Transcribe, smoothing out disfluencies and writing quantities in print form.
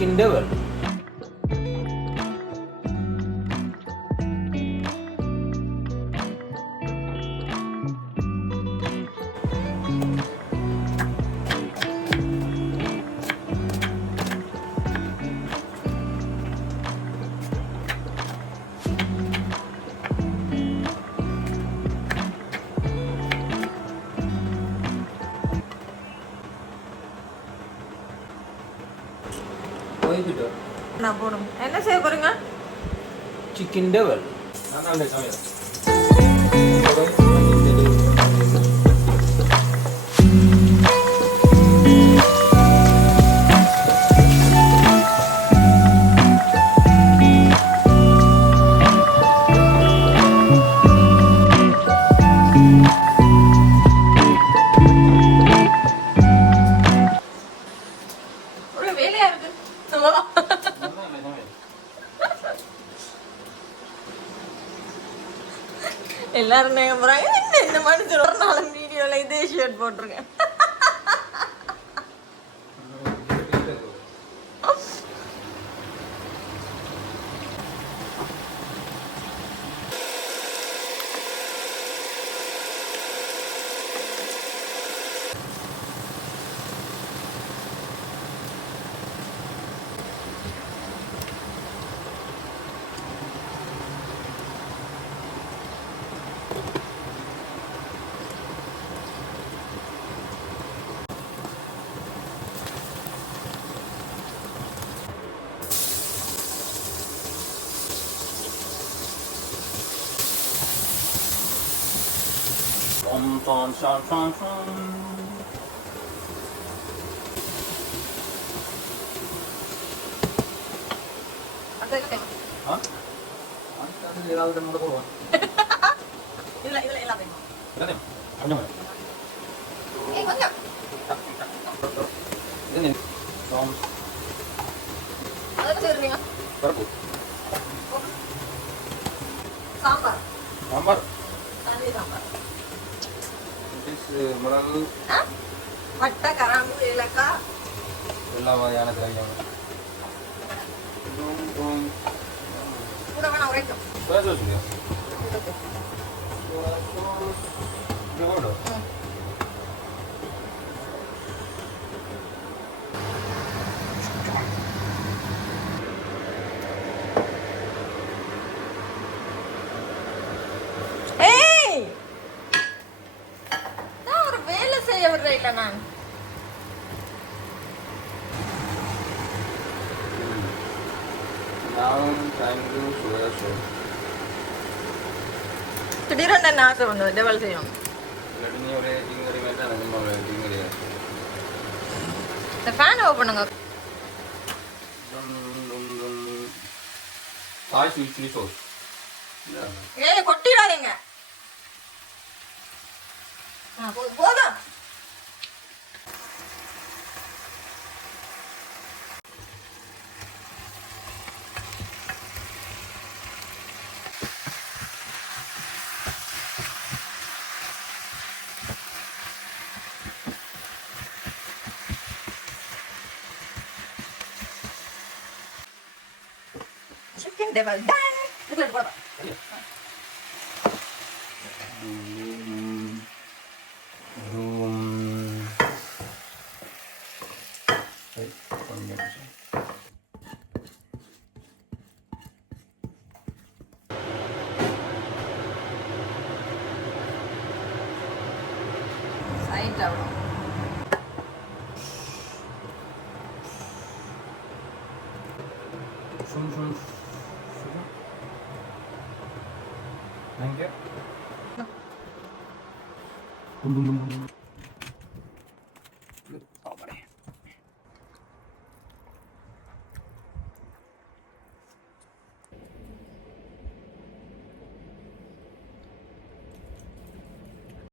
Chicken Devil. நான் போடும் என்ன செய்ய போறீங்க? Chicken Devil. ஒரு வேலையா இருக்கு. எல்லாரும் நினைக்கிறாங்க என்ன இந்த மனுஷன் ஒரு நாள் வீடியோல இதே ஷர்ட் போட்டிருக்கேன். இல்ல இல்ல எல்லாமே கொஞ்சம் அதுக்கு சொல்றீங்க சாம்பார் சாம்பார் தண்ணி சாம்பார் மிளகு பட்டை கராம்பு ஏலக்காய் எல்லா வகையான திரவியம் கூட வேணா உரைக்கும் ஒரு வேலை செய்ய விடுற இல்ல நான் திடீரென்று என்ன ஆசை வந்தது டெவல் செய்யும் இந்த ஃபேன் ஓப்பன் பண்ணுங்க ஏய் கொட்டிடாதீங்க போதும் Chicken Devil done. Look at what. Side down. Thank you.